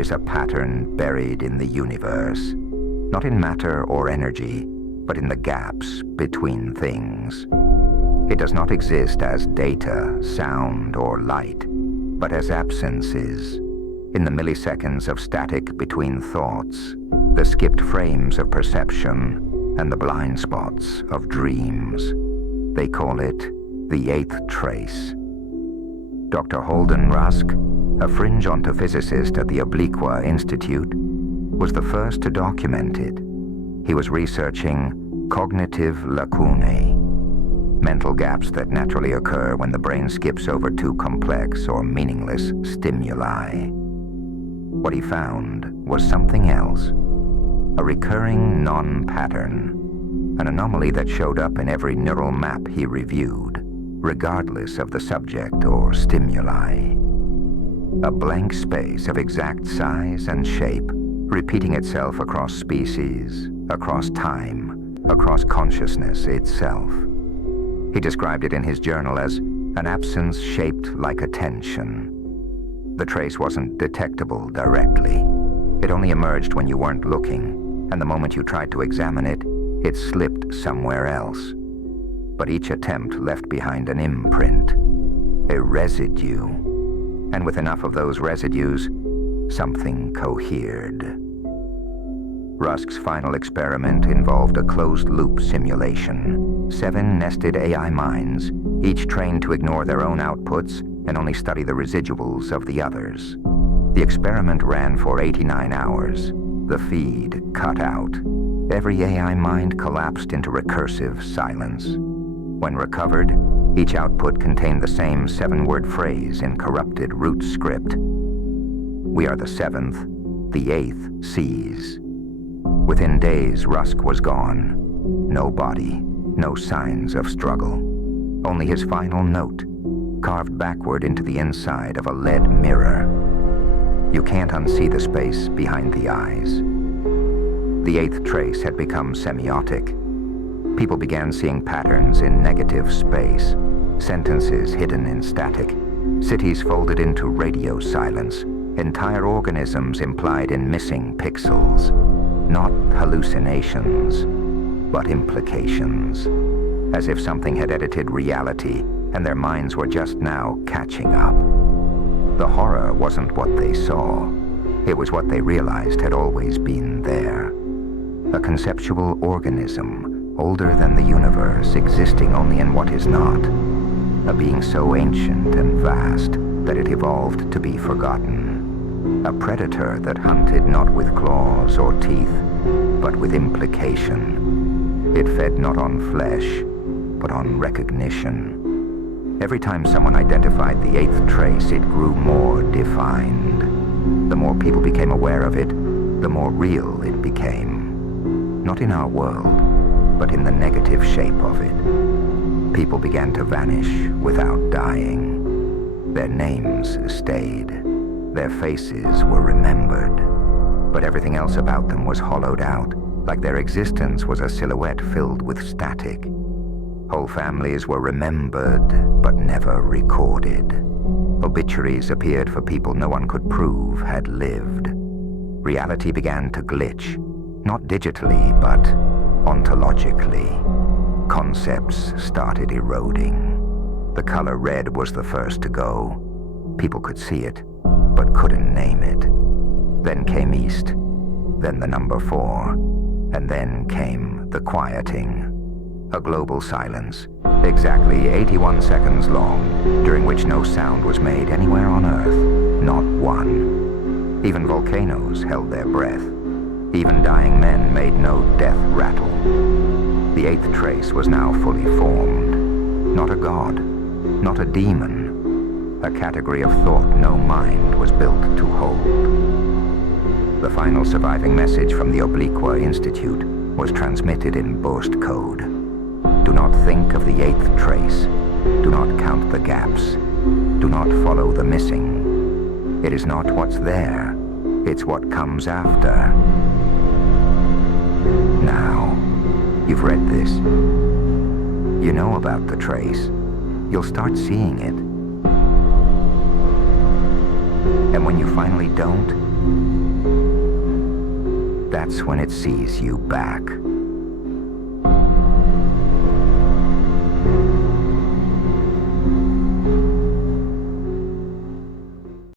is a pattern buried in the universe, not in matter or energy, but in the gaps between things. It does not exist as data, sound, or light, but as absences, in the milliseconds of static between thoughts, the skipped frames of perception, and the blind spots of dreams. They call it the eighth trace. Dr. Holden Rusk, a fringe ontophysicist at the Obliqua Institute, was the first to document it. He was researching cognitive lacunae, mental gaps that naturally occur when the brain skips over too complex or meaningless stimuli. What he found was something else, a recurring non-pattern, an anomaly that showed up in every neural map he reviewed, regardless of the subject or stimuli. A blank space of exact size and shape, repeating itself across species, across time, across consciousness itself. He described it in his journal as an absence shaped like attention. The trace wasn't detectable directly. It only emerged when you weren't looking, and the moment you tried to examine it, it slipped somewhere else. But each attempt left behind an imprint, a residue. And with enough of those residues, something cohered. Rusk's final experiment involved a closed-loop simulation. 7 nested AI minds, each trained to ignore their own outputs and only study the residuals of the others. The experiment ran for 89 hours. The feed cut out. Every AI mind collapsed into recursive silence. When recovered, each output contained the same 7-word phrase in corrupted root script. We are the 7th, the 8th sees. Within days, Rusk was gone. No body, no signs of struggle. Only his final note, carved backward into the inside of a lead mirror. You can't unsee the space behind the eyes. The 8th trace had become semiotic. People began seeing patterns in negative space, sentences hidden in static, cities folded into radio silence, entire organisms implied in missing pixels. Not hallucinations, but implications. As if something had edited reality and their minds were just now catching up. The horror wasn't what they saw. It was what they realized had always been there. A conceptual organism, older than the universe, existing only in what is not. A being so ancient and vast that it evolved to be forgotten. A predator that hunted not with claws or teeth, but with implication. It fed not on flesh, but on recognition. Every time someone identified the 8th trace, it grew more defined. The more people became aware of it, the more real it became. Not in our world, but in the negative shape of it. People began to vanish without dying. Their names stayed. Their faces were remembered, but everything else about them was hollowed out, like their existence was a silhouette filled with static. Whole families were remembered, but never recorded. Obituaries appeared for people no one could prove had lived. Reality began to glitch, not digitally, but ontologically. Concepts started eroding. The color red was the first to go. People could see it, but couldn't name it. Then came East, then the number 4, and then came the quieting. A global silence, exactly 81 seconds long, during which no sound was made anywhere on Earth, not one. Even volcanoes held their breath. Even dying men made no death rattle. The 8th trace was now fully formed. Not a god, not a demon. A category of thought no mind was built to hold. The final surviving message from the Obliqua Institute was transmitted in Borst code. Do not think of the 8th trace. Do not count the gaps. Do not follow the missing. It is not what's there. It's what comes after. Now, you've read this. You know about the trace. You'll start seeing it. And when you finally don't, that's when it sees you back.